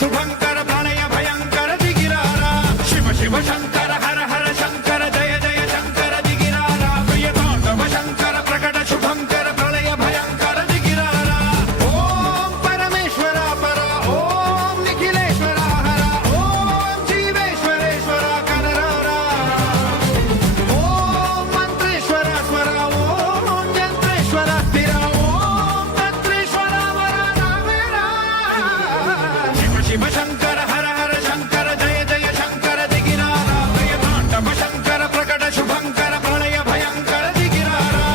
శుభంకర ప్రళయ భయంకర దిగిరారా శివ శివ శంకర హర హర శంకర జయ జయ శంకర దిగిరారా ప్రియ తాండవ శంకర ప్రకట శుభంకర ప్రళయ భయంకర దిగిరారా ఓం పరమేశ్వర పర ఓం నిఖిలేశ్వర హర ఓం జీవేశ్వరేశ్వర కనరారా ఓం మంత్రేశ్వర స్వర ఓం యంత్రేశ్వర స్థిర ఓం తంత్రేశ్వర వర నావేరా శివ శివ శంకర హర హర శంకర జయ జయ శంకర దిగిరారా ప్రియ తాండవ శంకర ప్రకట శుభంకర ప్రళయ భయంకర దిగిరారా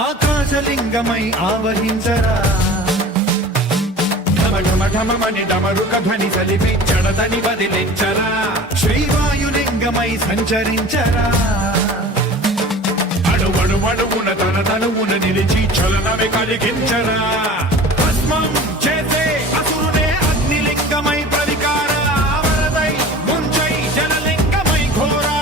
ఆకాశలింగమై ఆవహించరా ఢమ ఢమ ఢమమని డమరుక ధ్వని సలిపి చడదని వదిలించరా శ్రీవాయులింగమై సంచరించరా అణువణువున తన తనువున నిలిచి చలనమే కలిగించరా భస్మం చేసే అసురునే అగ్నిలింగమై ప్రవికార వరదై ముంచై జలలింగమై ఘోరా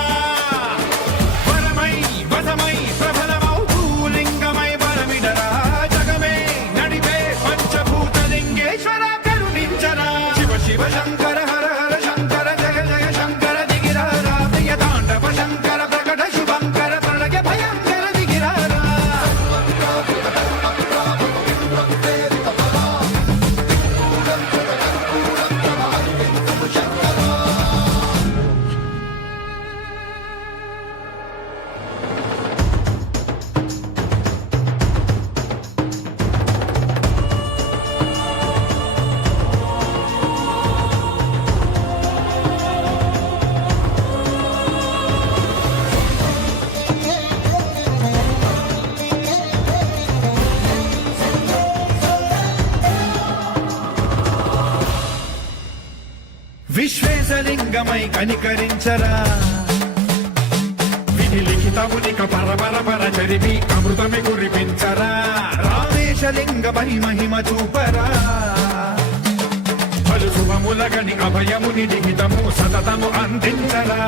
వరమై వసమై ప్రబలమౌ భూలింగమై బలమిడరా జగమే నడిపే పంచభూతలింగేశ్వర కరుణించరా శివ శివ శంకర హర హర శంకర జయ జయ శంకర దిగిరారా ప్రియ తాండవ శంకర ప్రకట శుభంకర ప్రళయ భయంకర దిగిరారా విశ్వేశలింగమై కనికరించరా విధి లిఖితమునిక పరపర పర చరివి అమృతమి కురిపించరా రామేశలింగమై మహిమ చూపరా పలు శుభములగని అభయముని లిఖితము సతతము అందించరా